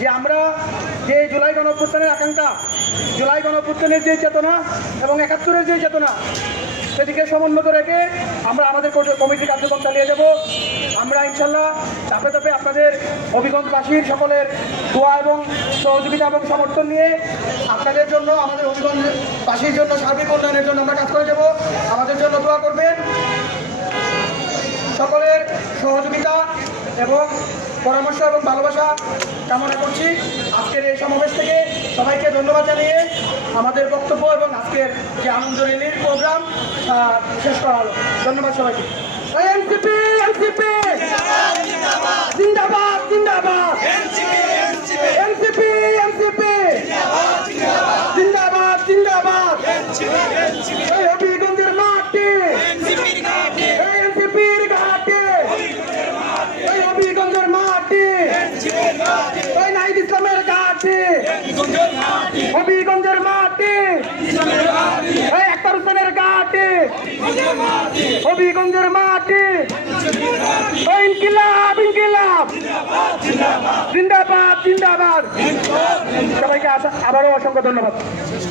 যে আমরা যে জুলাই গণঅভ্যুত্থানের আকাঙ্ক্ষা, জুলাই গণঅভ্যুত্থানের যে চেতনা এবং ৭১-এর যে চেতনা, সেদিকে সমুন্নত রেখে আমরা আমাদের কমিটির কার্যক্রম চালিয়ে যাব। আমরা ইনশাল্লাহ ধাপে ধাপে আপনাদের হবিগঞ্জবাসীর সকলের দোয়া এবং সহযোগিতা এবং সমর্থন নিয়ে আপনাদের জন্য, আমাদের হবিগঞ্জবাসীর জন্য সার্বিক উন্নয়নের জন্য আমরা কাজ করে যাব। আমাদের জন্য দোয়া করবেন। সকলের সহযোগিতা এবং পরামর্শ এবং ভালোবাসা কামনা করছি। আজকের এই সমাবেশ থেকে সবাইকে ধন্যবাদ জানিয়ে আমাদের বক্তব্য এবং আজকের যে আনন্দ র্যালির প্রোগ্রাম শেষ করা হলো। ধন্যবাদ সবাইকে। এনসিপি এনসিপি জিন্দাবাদ জিন্দাবাদ, এনসিপি এনসিপি জিন্দাবাদ জিন্দাবাদ, হবিগঞ্জের মাটি, এনসিপির ঘাটে, হবিগঞ্জের মাটি, নাহিদ ইসলামের ঘাটে, হবিগঞ্জের মাটি, আক্তার হোসেনের ঘাটে, হবিগঞ্জের মাটি, ইনকিলাব ইনকিলাব জিন্দাবাদ জিন্দাবাদ। সবাইকে আবারও অসংখ্য ধন্যবাদ।